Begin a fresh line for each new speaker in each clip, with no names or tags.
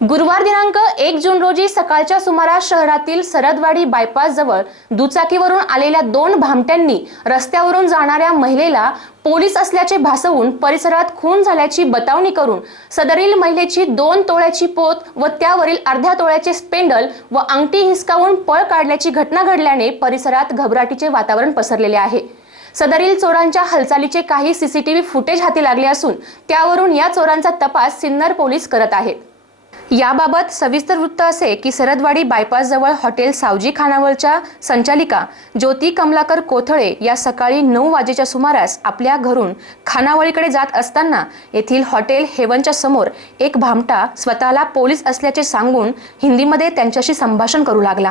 गुरुवार दिनांक एक जून रोजी सकाळच्या सुमारास शहरातील सरदवाडी बायपास जवळ दुचाकीवरून आलेल्या दोन भामट्यांनी रस्त्यावरून जाणाऱ्या महिलेला पोलीस असल्याचे भासवून परिसरात खून झाल्याची बतावणी करून सदरील महिलेची दोन तोळ्याची पोत व त्यावरील अर्ध्या तोळ्याचे स्पेंडल व अंगठी हिसकावून पळ काढल्याची घटना घडल्याने परिसरात घबराटीचे वातावरण पसरलेले आहे. सदरील चोरांच्या हालचालीचे काही सीसीटीव्ही फुटेज हाती लागले असून त्यावरून या चोरांचा तपास सिन्नर पोलीस करत आहेत. याबाबत सविस्तर वृत्त असे की सरदवाडी बायपास जवळ हॉटेल सावजी खानावळच्या संचालिका ज्योती कमलाकर कोथळे या सकाळी नऊ वाजेच्या सुमारास आपल्या घरून खानावळीकडे जात असताना येथील हॉटेल हेवनच्या समोर एक भामटा स्वतःला पोलीस असल्याचे सांगून हिंदीमध्ये त्यांच्याशी संभाषण करू लागला.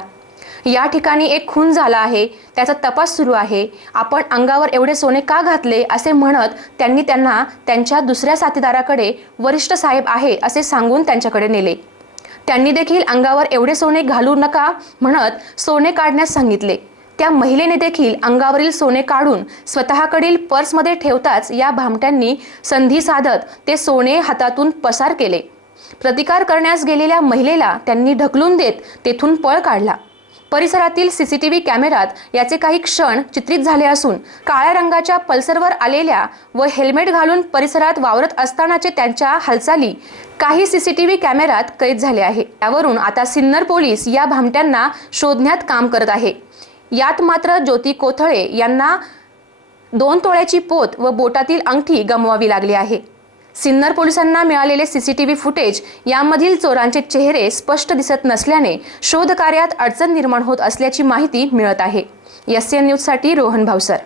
या ठिकाणी एक खून झाला आहे. त्याचा तपास सुरू आहे. आपण अंगावर एवढे सोने का घातले असे म्हणत त्यांनी त्यांना त्यांच्या दुसऱ्या साथीदाराकडे वरिष्ठ साहेब आहे असे सांगून त्यांच्याकडे नेले. त्यांनी देखील अंगावर एवढे सोने घालू नका म्हणत सोने काढण्यास सांगितले. त्या महिलेने देखील अंगावरील सोने काढून स्वतःकडील पर्समध्ये ठेवताच या भामट्यांनी संधी साधत ते सोने हातातून पसार केले. प्रतिकार करण्यास गेलेल्या महिलेला त्यांनी ढकलून देत तेथून पळ काढला. परिसरातील सीसीटीव्ही कॅमेऱ्यात याचे काही क्षण चित्रित झाले असून काळ्या रंगाच्या पल्सरवर आलेल्या व हेल्मेट घालून परिसरात वावरत असतानाचे त्यांच्या हालचाली काही सीसीटीव्ही कॅमेऱ्यात कैद झाले आहे. त्यावरून आता सिन्नर पोलीस या भामट्यांना शोधण्यात काम करत आहे. यात मात्र ज्योती कोथळे यांना दोन तोळ्याची पोत व बोटातील अंगठी गमवावी लागली आहे. सिन्नर पोलिसांना मिळालेले सीसीटीव्ही फुटेज यामधील चोरांचे चेहरे स्पष्ट दिसत नसल्याने शोध कार्यात अडचण निर्माण होत असल्याची माहिती मिळत आहे. एस एन न्यूजसाठी रोहन भावसर.